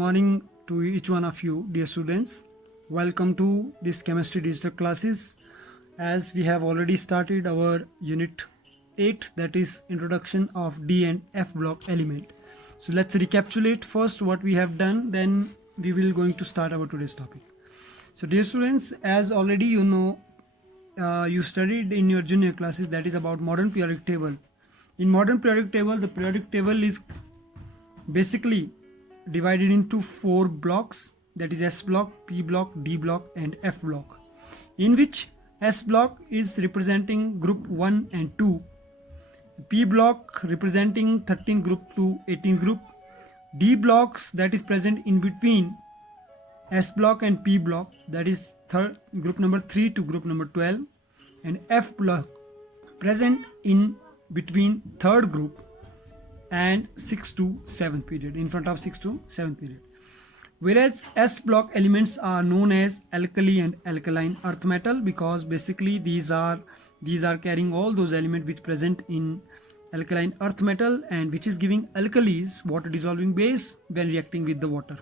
morning to each one of you, dear students. Welcome to this chemistry digital classes. As we have already started our unit 8, that is introduction of D and F block element. So let's recapitulate first what we have done, then we will going to start our today's topic. So dear students, as already you know, you studied in your junior classes, that is about modern periodic table. In modern periodic table, the periodic table is basically divided into 4 blocks, that is S block, P block, D block and F block, in which S block is representing group 1 and 2, P block representing 13 group to 18 group, D blocks that is present in between S block and P block, that is group number 3 to group number 12, and F block present in between third group and 6 to 7th period, in front of 6 to 7th period. Whereas S block elements are known as alkali and alkaline earth metal, because basically these are carrying all those elements which present in alkaline earth metal and which is giving alkalis, water dissolving base, when reacting with the water.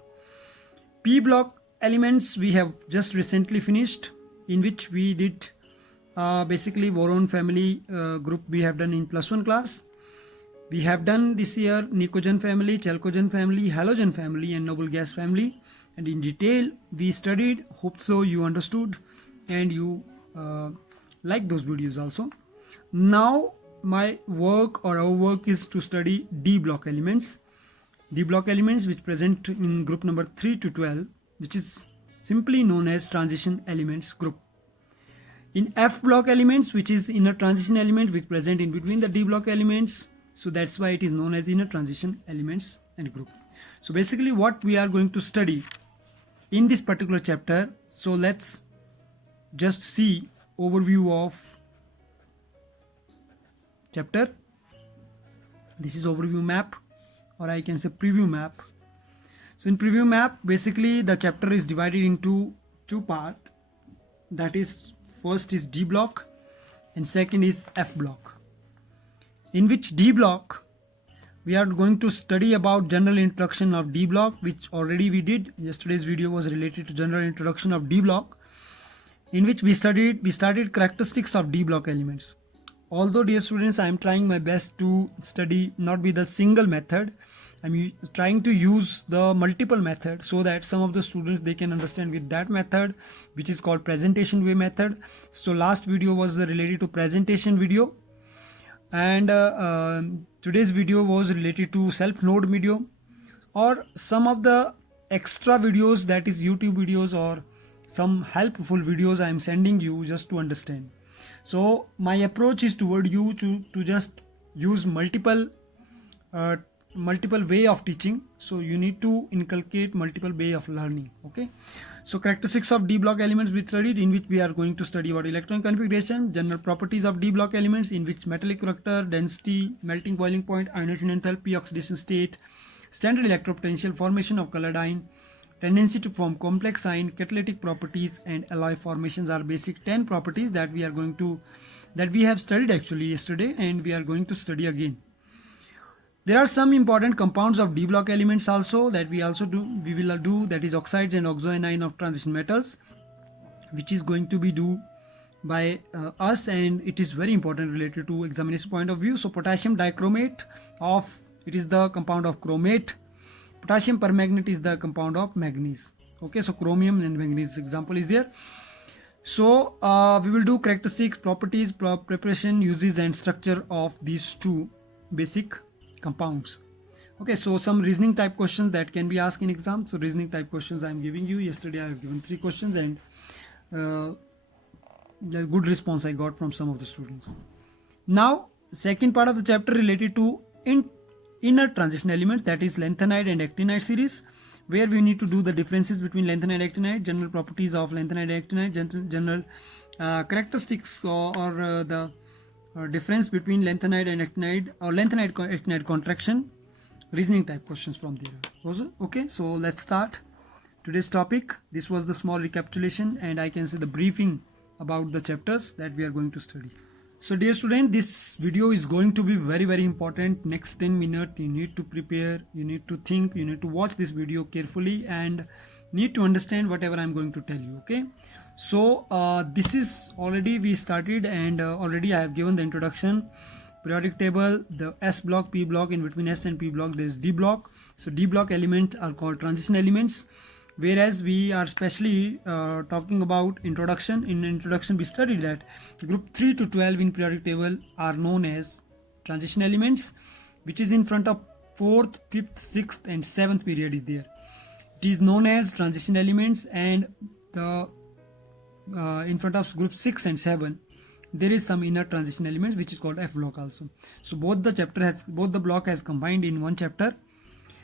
P block elements we have just recently finished, in which we did basically boron family group we have done in +1 class. We have done this year Nicogen family, Chalcogen family, Halogen family and noble gas family, and in detail we studied. Hope so you understood and you like those videos also. Now my work or our work is to study D block elements. D block elements which present in group number 3 to 12, which is simply known as transition elements group. In F block elements, which is inner transition element which present in between the D block elements, so that's why it is known as inner transition elements and group. So basically what we are going to study in this particular chapter, so let's just see overview of chapter. This is overview map, or I can say preview map. So in preview map, basically the chapter is divided into 2 parts, that is first is D block and second is F block. In which D block we are going to study about general introduction of D block, which already we did. Yesterday's video was related to general introduction of D block, in which we started characteristics of D block elements. Although dear students, I am trying my best to study not with a single method, I'm trying to use the multiple method, so that some of the students they can understand with that method, which is called presentation way method. So last video was related to presentation video, and today's video was related to self note video, or some of the extra videos, that is YouTube videos or some helpful videos I am sending you just to understand. So my approach is toward you to just use multiple way of teaching, so you need to inculcate multiple way of learning. Okay, so characteristics of D block elements we studied, in which we are going to study about electron configuration, general properties of D block elements, in which metallic character, density, melting boiling point, ionization enthalpy, oxidation state, standard electropotential, formation of colored ion, tendency to form complex ion, catalytic properties and alloy formations are basic 10 properties that we have studied actually yesterday, and we are going to study again. There are some important compounds of D block elements also that we will do, that is oxides and oxoanion of transition metals, which is going to be do by us, and it is very important related to examination point of view. So potassium dichromate it is the compound of chromate. Potassium permanganate is the compound of manganese. Okay, so chromium and manganese example is there. So we will do characteristics, properties, preparation, uses and structure of these 2 basic compounds. Okay, so some reasoning type questions that can be asked in exam. So reasoning type questions I am giving you. Yesterday I have given 3 questions, and the good response I got from some of the students. Now second part of the chapter related to inner transition elements, that is lanthanide and actinide series, where we need to do the differences between lanthanide and actinide, general properties of lanthanide and actinide, general characteristics or the difference between lanthanide and actinide, or lanthanide actinide contraction, reasoning type questions from there. Okay, so let's start today's topic. This was the small recapitulation, and I can say the briefing about the chapters that we are going to study. So dear student, this video is going to be very important. Next 10 minutes you need to prepare, you need to think, you need to watch this video carefully and need to understand whatever I'm going to tell you. Okay, so this is already we started and already I have given the introduction, periodic table, the S block, P block, in between S and P block there is D block. So D block elements are called transition elements, whereas we are specially talking about introduction. In introduction we studied that group 3 to 12 in periodic table are known as transition elements, which is in front of 4th, 5th, 6th and 7th period is there. It is known as transition elements, and the in front of group 6 and 7 there is some inner transition elements which is called F block also. So both the block has combined in one chapter.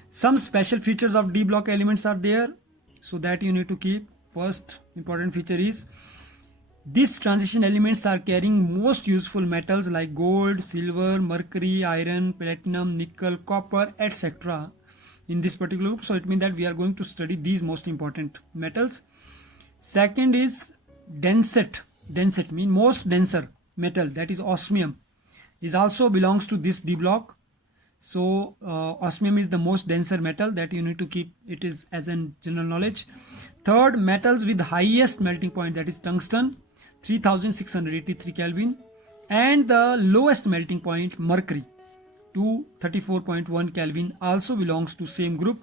Some special features of D block elements are there, so that you need to keep. First important feature is these transition elements are carrying most useful metals like gold, silver, mercury, iron, platinum, nickel, copper, etc. in this particular group. So it means that we are going to study these most important metals. Second is density means most denser metal, that is osmium, is also belongs to this D block. So osmium is the most denser metal, that you need to keep it is as an general knowledge. Third, metals with highest melting point, that is tungsten, 3683 Kelvin, and the lowest melting point mercury, 234.1 Kelvin, also belongs to same group.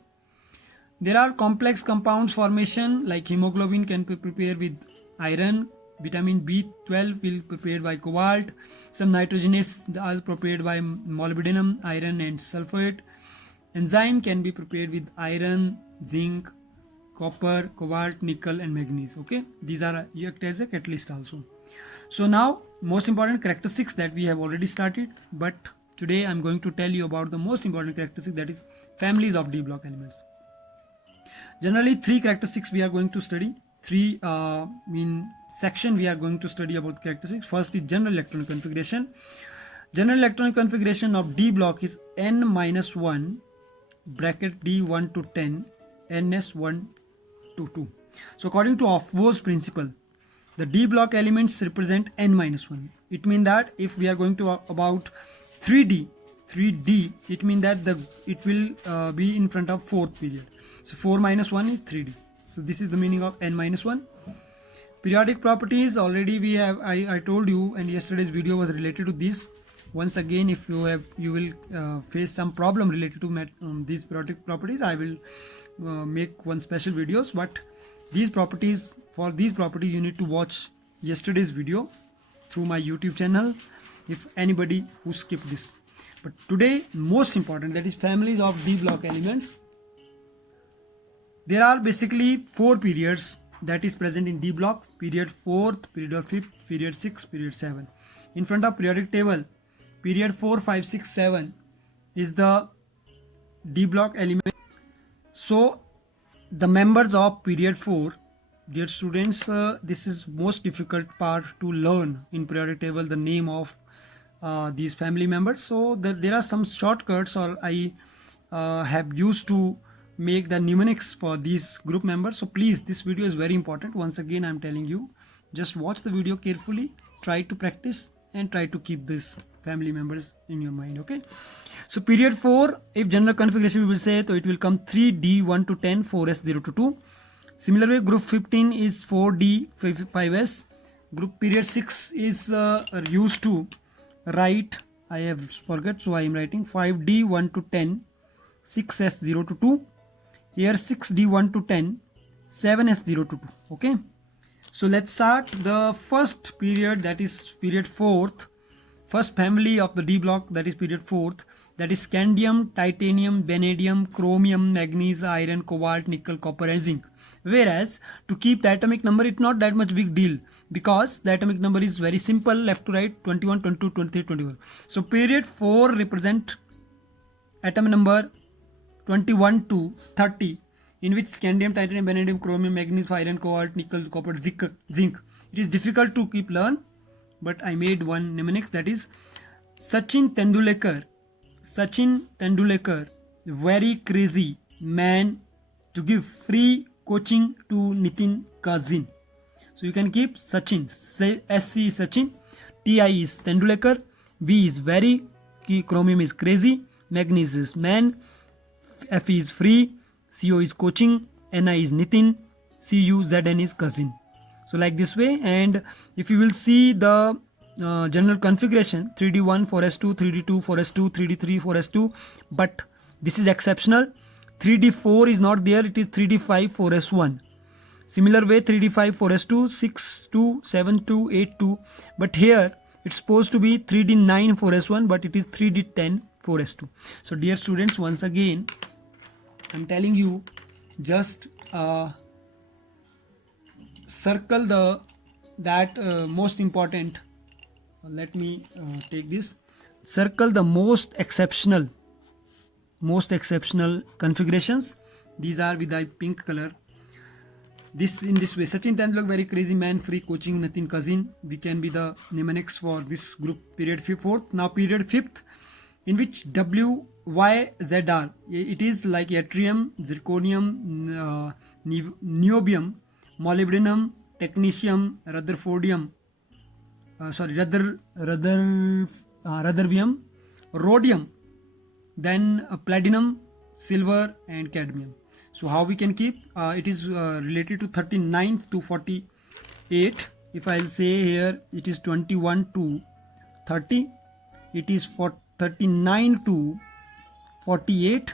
There are complex compounds formation like hemoglobin can be prepared with iron, vitamin B12 will be prepared by cobalt, some nitrogenase are prepared by molybdenum, iron and sulfate. Enzyme can be prepared with iron, zinc, copper, cobalt, nickel and manganese. Okay, these are act as a catalyst also. So now most important characteristics that we have already started, but today I'm going to tell you about the most important characteristic, that is families of D block elements. Generally 3 characteristics we are going to study. 3 in section we are going to study about characteristics. First is general electronic configuration. General electronic configuration of D block is n-1 bracket D1 to 10 ns1 to 2. So according to Aufbauer's principle, the D block elements represent n-1. It means that if we are going to about 3D, it means that it will be in front of 4th period. So 4 minus 1 is 3D. So this is the meaning of n-1. Periodic properties, already we have I told you, and yesterday's video was related to this. Once again, if you will face some problem related to these periodic properties, I will make one special videos. But for these properties you need to watch yesterday's video through my YouTube channel, if anybody who skipped this. But today most important, that is families of D block elements. There are basically 4 periods that is present in D block: period 4th, period 5th, period 6th, period 7. In front of periodic table, period 4, 5, 6, 7 is the D block element. So the members of period 4, dear students, this is most difficult part to learn in periodic table, the name of these family members. So there are some shortcuts, or I have used to make the mnemonics for these group members. So please, this video is very important. Once again I'm telling you, just watch the video carefully, try to practice and try to keep these family members in your mind. Okay, so period 4, if general configuration we will say, so it will come 3D1 to 10, 4S0 to 2. Similar way, group 15 is 4D 5S. Group period 6 is used to write, I have forgot, so I am writing 5D1 to 10, 6S0 to 2. Here 6D1 to 10, 7S0 to 2. Okay, so let's start the first period, that is period 4th. First family of the D block, that is period 4th, that is scandium, titanium, vanadium, chromium, manganese, iron, cobalt, nickel, copper and zinc. Whereas to keep the atomic number, it's not that much big deal, because the atomic number is very simple, left to right, 21, 22, 23, 21. So period 4 represent atom number 21 to 30, in which scandium, titanium, vanadium, chromium, manganese, iron, cobalt, nickel, copper, zinc. It is difficult to keep learn, but I made one mnemonic, that is Sachin Tendulkar, very crazy man to give free coaching to Nitin Kazin. So you can keep Sachin, say SC Sachin, Ti is Tendulkar, V is very, chromium is crazy, manganese is man, Fe is free, Co is coaching, Ni is Nitin, Cu Zn is cousin. So like this way. And if you will see the general configuration, 3d1 4s2, 3d2 4s2, 3d3 4s2, but this is exceptional. 3d4 is not there, it is 3d5 4s1. Similar way, 3d5 4s2, 6 2 7 2 8 2, but here it's supposed to be 3d9 4s1, but it is 3d10 4s2. So dear students, once again I'm telling you, just circle that most important, let me take this, circle the most exceptional configurations. These are with the pink color. This in this way: Sachin Tendulkar, very crazy man, free, coaching, nothing, cousin. We can be the mnemonics for this group. Period 4th. Now period 5th, in which W, Y, Z, R. It is like yttrium, zirconium, niobium, molybdenum, technetium, rutherfordium, ruthervium, rhodium, then platinum, silver, and cadmium. So how we can keep? It is related to 39 to 48. If I'll say here, it is 21 to 30. It is for 39 to 48.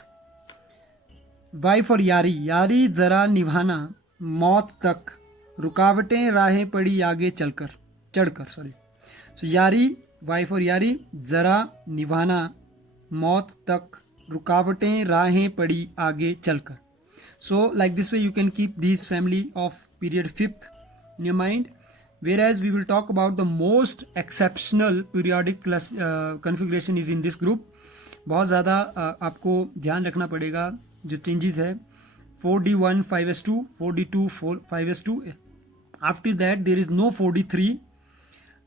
Y for यारी, यारी जरा निभाना मौत तक, रुकावटें राहें पड़ी आगे चढ़कर सॉरी. So यारी, Y for यारी, जरा निभाना मौत तक, रुकावटें राहें पड़ी आगे चलकर. So like this way you can keep these family of period 5th in your mind. Whereas we will talk about the most exceptional periodic configuration is in this group. बहुत ज़्यादा आपको ध्यान रखना पड़ेगा जो changes है. 4d1 5s2, 4d2 5s2. After that there is no 4d3.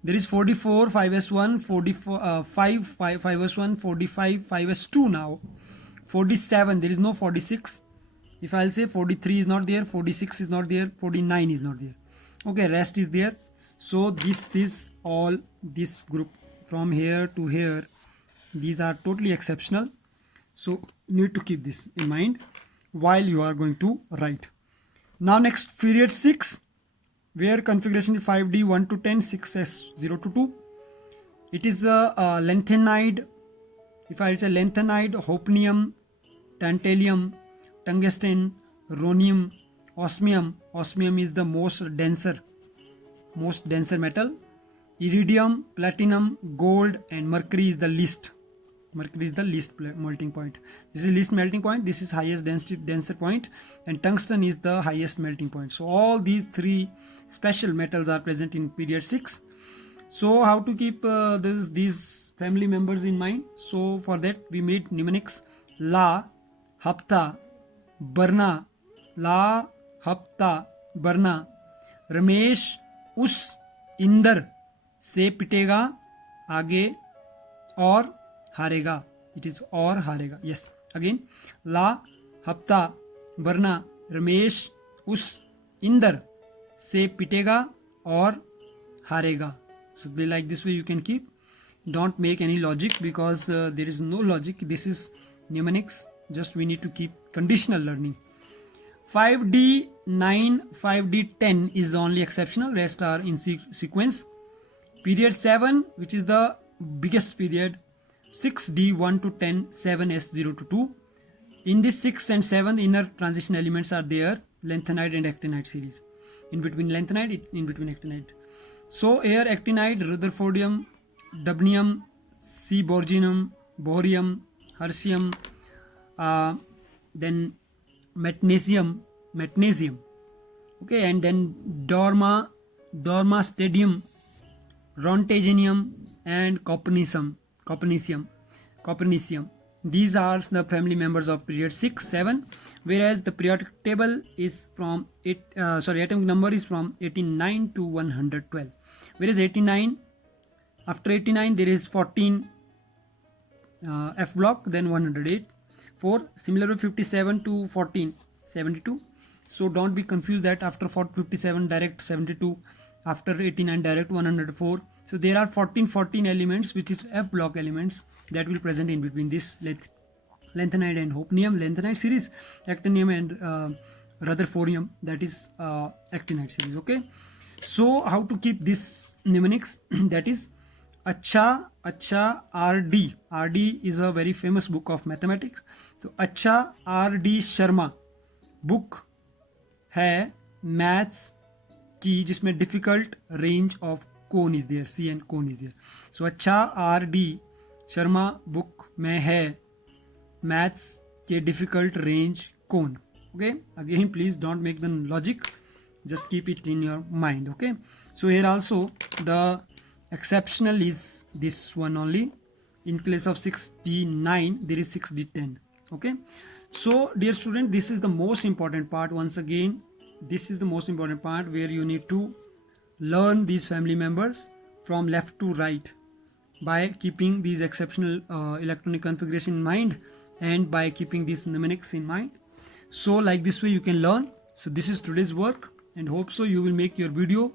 There is 44 5s1, 44 5 5s1, 45 5s2 now. 47 there is no 46. If I'll say 43 is not there, 46 is not there, 49 is not there. Okay, rest is there. So this is all this group from here to here. These are totally exceptional. So you need to keep this in mind while you are going to write. Now next period 6, where configuration is 5D 1 to 10, 6S 0 to 2. It is a lanthanide. If I say lanthanide, hopnium, tantalum, tungsten, rhodium, osmium. Osmium is the most denser metal. Iridium, platinum, gold, and mercury is the least. Mercury is the least melting point. This is least melting point. This is highest denser point, and tungsten is the highest melting point. So all these three special metals are present in period 6. So how to keep these family members in mind? So for that we made mnemonics: La, Hapta, Barna, La, Hapta, Barna, Ramesh उस इंदर से पिटेगा आगे और हारेगा. It is और हारेगा. Yes, again ला, हफ्ता, वरना, रमेश उस इंदर से पिटेगा और हारेगा. So they like this way you can keep. Don't make any logic because there is no logic. This is mnemonics. Just we need to keep conditional learning. 5D9, 5D10 is the only exceptional. Rest are in sequence. Period 7, which is the biggest period, 6D1 to 10, 7S0 to 2. In this 6 and 7, the inner transition elements are there, lanthanide and actinide series. In between lanthanide, in between actinide. So here actinide, rutherfordium, dubnium, seaborginum, bohrium, hercium, then magnesium, okay, and then dormastadium, rontagenium, and copernicium. These are the family members of period 6, 7, whereas the periodic table is from atomic number is from 89 to 112. Whereas 89, after 89 there is 14 F block, then 108. 4, similarly 57 to 14, 72. So don't be confused that after 57 direct 72 after 89 direct 104. So there are 14 elements, which is F block elements, that will present in between this lanthanide and hopnium, lanthanide series, actinium and rutherfordium, that is actinide series. Okay, so how to keep this mnemonics? That is अच्छा अच्छा RD. RD is a very famous book of mathematics. तो अच्छा RD Sharma book है maths की, जिसमें difficult range of cone is there, see and cone is there. So अच्छा RD Sharma book में है मैथ्स के difficult range cone. Okay, again please don't make the logic, just keep it in your mind. Okay, so here also the exceptional is this one only. In place of 6D9 there is 6D10. Okay, so dear student, this is the most important part. Once again, this is the most important part where you need to learn these family members from left to right by keeping these exceptional electronic configuration in mind and by keeping these mnemonics in mind. So like this way you can learn. So this is today's work, and hope so you will make your video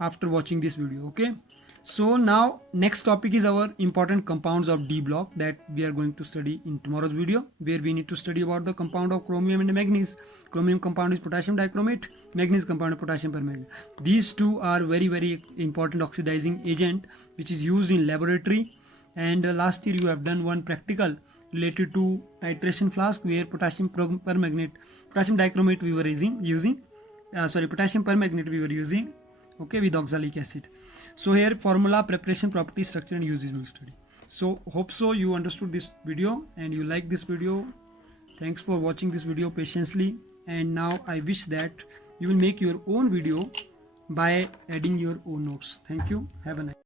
after watching this video. Okay, so now next topic is our important compounds of D block that we are going to study in tomorrow's video, where we need to study about the compound of chromium and manganese. Chromium compound is potassium dichromate, manganese compound is potassium permanganate. These two are very important oxidizing agent which is used in laboratory, and last year you have done one practical related to titration flask where potassium permanganate, potassium dichromate we were using potassium permanganate we were using, okay, with oxalic acid. So here formula, preparation, property, structure and uses we will study. So hope so you understood this video and you like this video. Thanks for watching this video patiently, and now I wish that you will make your own video by adding your own notes. Thank you. Have a nice